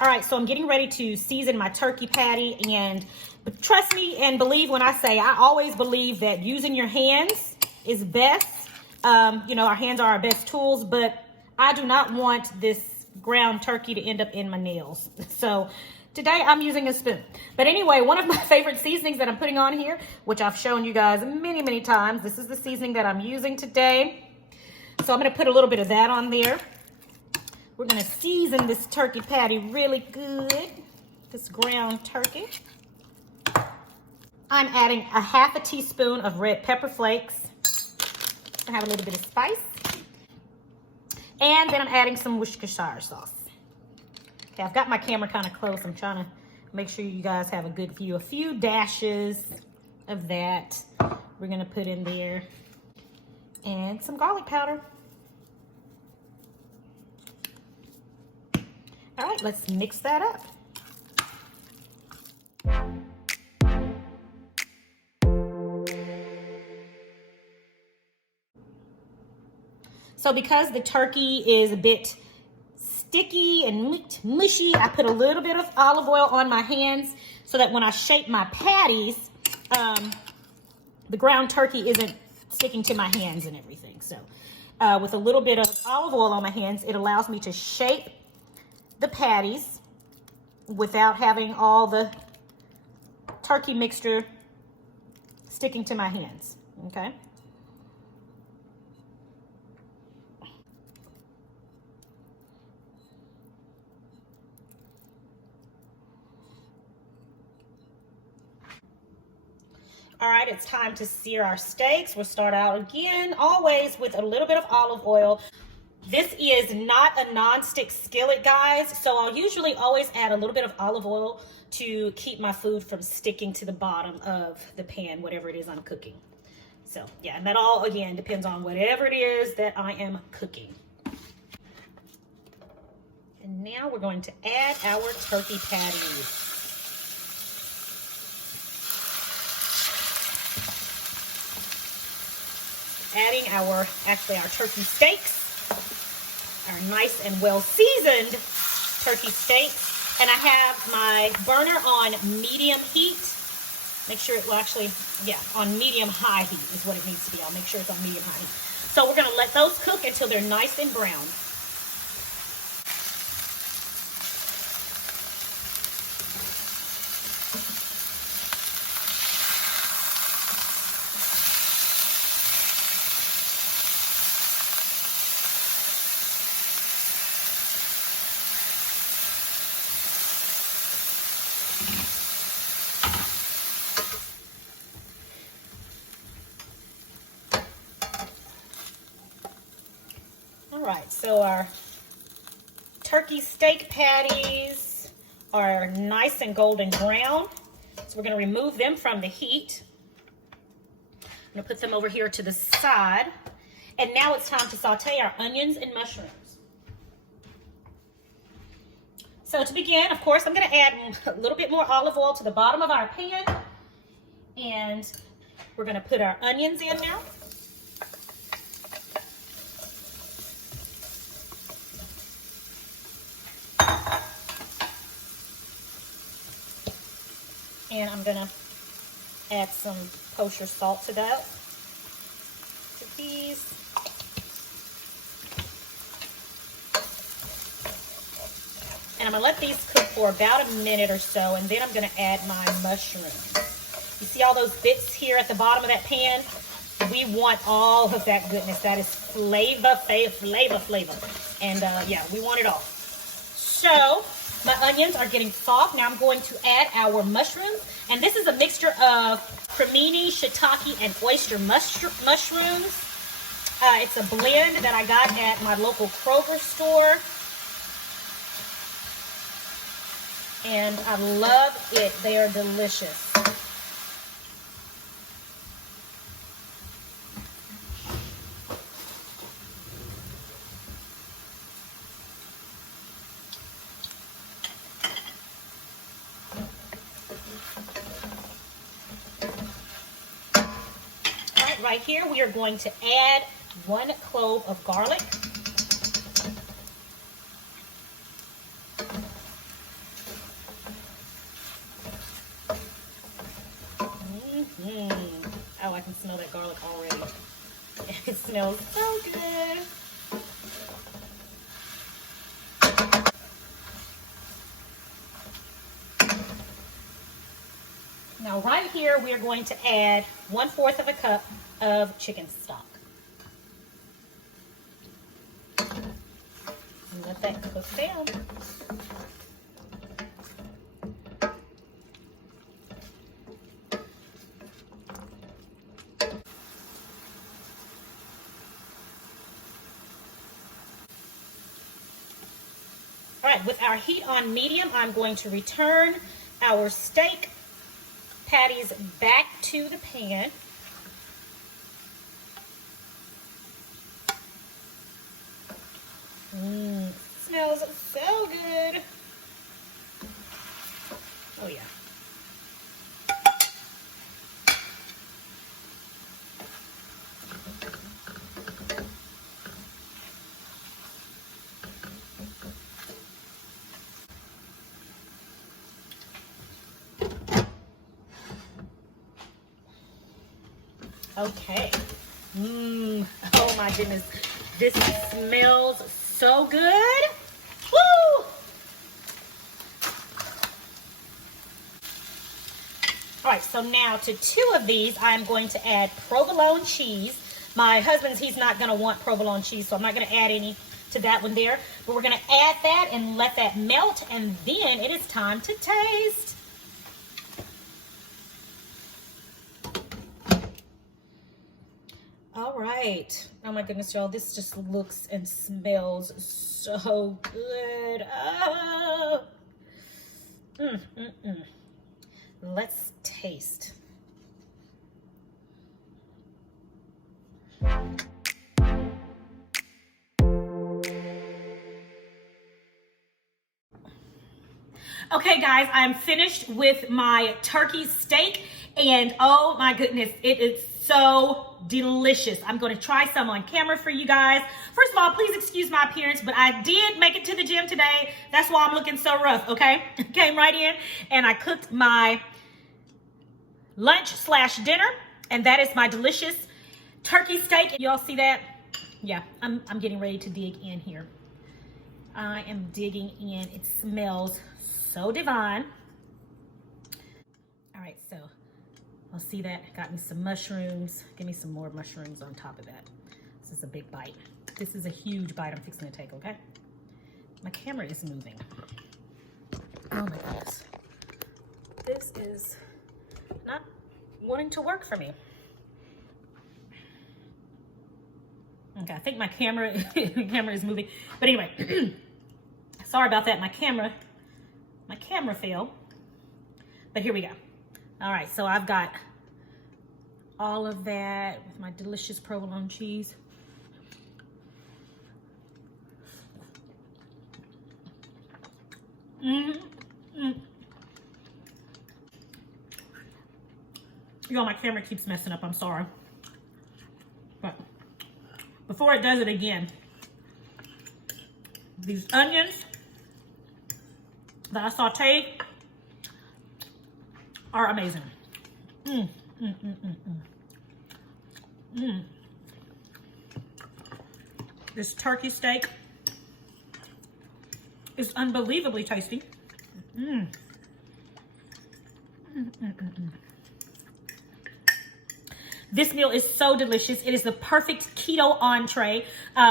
All right, so I'm getting ready to season my turkey patty, and trust me and believe when I say I always believe that using your hands is best. You know, our hands are our best tools, but I do not want this ground turkey to end up in my nails. So today I'm using a spoon. But anyway, one of my favorite seasonings that I'm putting on here, which I've shown you guys many, many times, this is the seasoning that I'm using today. So I'm gonna put a little bit of that on there. We're gonna season this turkey patty really good, this ground turkey. I'm adding a half a teaspoon of red pepper flakes to have a little bit of spice. And then I'm adding some Worcestershire sauce. Okay, I've got my camera kind of close. I'm trying to make sure you guys have a good view. A few dashes of that we're gonna put in there. And some garlic powder. All right, let's mix that up. So because the turkey is a bit sticky and mushy, I put a little bit of olive oil on my hands so that when I shape my patties, the ground turkey isn't sticking to my hands and everything. So with a little bit of olive oil on my hands, it allows me to shape the patties without having all the turkey mixture sticking to my hands, okay? All right, it's time to sear our steaks. We'll start out again, always with a little bit of olive oil. This is not a non-stick skillet, guys, so I'll usually always add a little bit of olive oil to keep my food from sticking to the bottom of the pan, whatever it is I'm cooking. So, yeah, and that all, again, depends on whatever it is that I am cooking. And now we're going to add our turkey patties. Adding our turkey steaks. Our nice and well seasoned turkey steak. And I have my burner on medium heat. Make sure it will actually, on medium high heat is what it needs to be. I'll make sure it's on medium high heat. So we're gonna let those cook until they're nice and brown. All right, so our turkey steak patties are nice and golden brown. So we're gonna remove them from the heat. I'm gonna put them over here to the side. And now it's time to saute our onions and mushrooms. So to begin, of course, I'm gonna add a little bit more olive oil to the bottom of our pan. And we're gonna put our onions in now. And I'm gonna add some kosher salt to that, to these. And I'm gonna let these cook for about a minute or so, and then I'm gonna add my mushrooms. You see all those bits here at the bottom of that pan? We want all of that goodness. That is flavor. And yeah, we want it all. So, my onions are getting soft. Now I'm going to add our mushrooms. And this is a mixture of cremini, shiitake, and oyster mushrooms. It's a blend that I got at my local Kroger store. And I love it. They are delicious. Right here, we are going to add 1 clove of garlic. I can smell that garlic already. It smells so good. Now right here, we are going to add 1/4 of a cup of chicken stock. And let that cook down. All right, with our heat on medium, I'm going to return our steak patties back to the pan. Smells so good. Oh yeah. Okay. Oh my goodness. This smells so good. Woo! All right, so now to 2 of these, I'm going to add provolone cheese. My husband's, he's not gonna want provolone cheese, so I'm not gonna add any to that one there. But we're gonna add that and let that melt, and then it is time to taste. All right. Oh my goodness, y'all. This just looks and smells so good. Oh. Let's taste. Okay, guys, I'm finished with my turkey steak, and oh my goodness, it is so delicious. I'm going to try some on camera for you guys. First of all, please excuse my appearance, but I did make it to the gym today. That's why I'm looking so rough, okay? Came right in, and I cooked my lunch/dinner, and that is my delicious turkey steak. Y'all see that? Yeah, I'm getting ready to dig in here. I am digging in. It smells so divine. All right, so I'll see that. Got me some mushrooms. Give me some more mushrooms on top of that. This is a big bite. This is a huge bite I'm fixing to take, okay? My camera is moving. Oh my goodness. This is not wanting to work for me. Okay, I think my camera is moving. But anyway, sorry about that. My camera failed. But here we go. All right, so I've got all of that with my delicious provolone cheese. Y'all, my camera keeps messing up. I'm sorry. But before it does it again, these onions that I sauteed are amazing. This turkey steak is unbelievably tasty. This meal is so delicious. It is the perfect keto entree.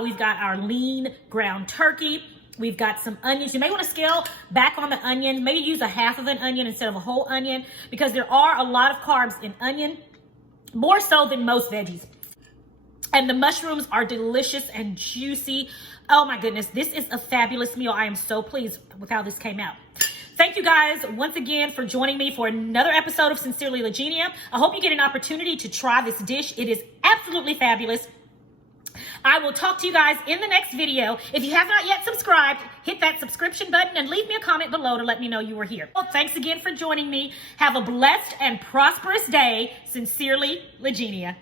We've got our lean ground turkey. We've got some onions. You may want to scale back on the onion. Maybe use a half of an onion instead of a whole onion, because there are a lot of carbs in onion, more so than most veggies. And the mushrooms are delicious and juicy. Oh my goodness, this is a fabulous meal. I am so pleased with how this came out. Thank you guys once again for joining me for another episode of Sincerely Legenia. I hope you get an opportunity to try this dish. It is absolutely fabulous. I will talk to you guys in the next video. If you have not yet subscribed, hit that subscription button and leave me a comment below to let me know you were here. Well, thanks again for joining me. Have a blessed and prosperous day. Sincerely, Legenia.